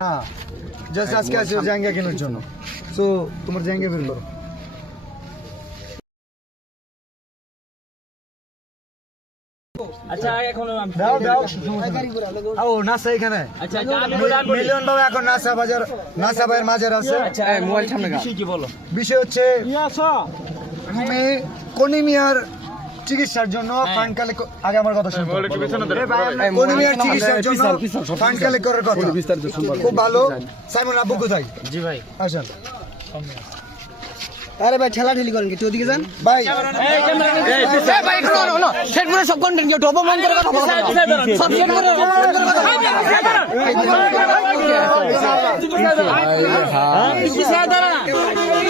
হ্যাঁ জাস্ট আজকে আছে জায়গা কেনার জন্য। সো তোমার জায়গা বের করো। বিষয় বিষয় হচ্ছে তুমি কনিমিয়ার চিকিৎসার জন্য ফান্ড কালেক্ট আগে আমার কথা শুনতে কনিমিয়ার চিকিৎসার জন্য ফান্ড কালেক্ট করার কথা খুব ভালো সাইমন আব্বু কোথায় জি ভাই আসেন আরে ভাই ঠেলা ঠেলি করেন কি তুই ওদিকে যান ভাই ভাই একটু হলো হলো সেট করে সব কন্টেন্ট কেউ টপ অন করে কথা বলো সব সেট করে কথা আমি বলতেছি,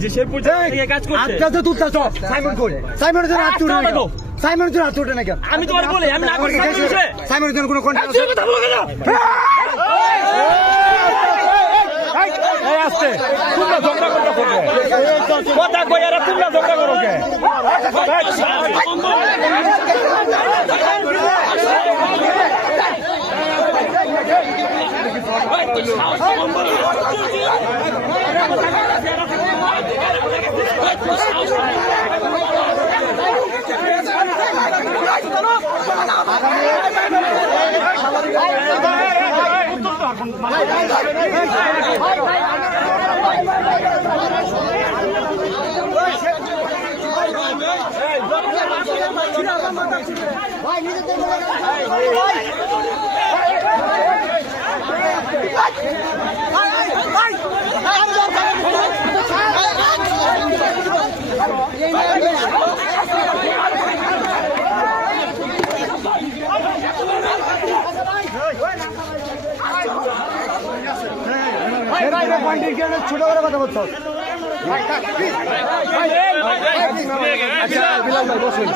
যে জেলা থেকে কাজ করছে আটটা তো তুলতা সব সাইমন কই সাইমনের জন্য হাত তুলে না কেন? সাইমনের জন্য হাত তুলে না কেন আমি তোমার বলি আমি না আমার কি করতে খাইছে? সাইমনের জন্য কোনো কন্টেন্ট আছে কথা কই আর তোমরা ঝগড়া করো কে কন্টেন্ট ক্রিয়েটর ছোট করে কথা বলছো আচ্ছা বিলাল ভাই বসুন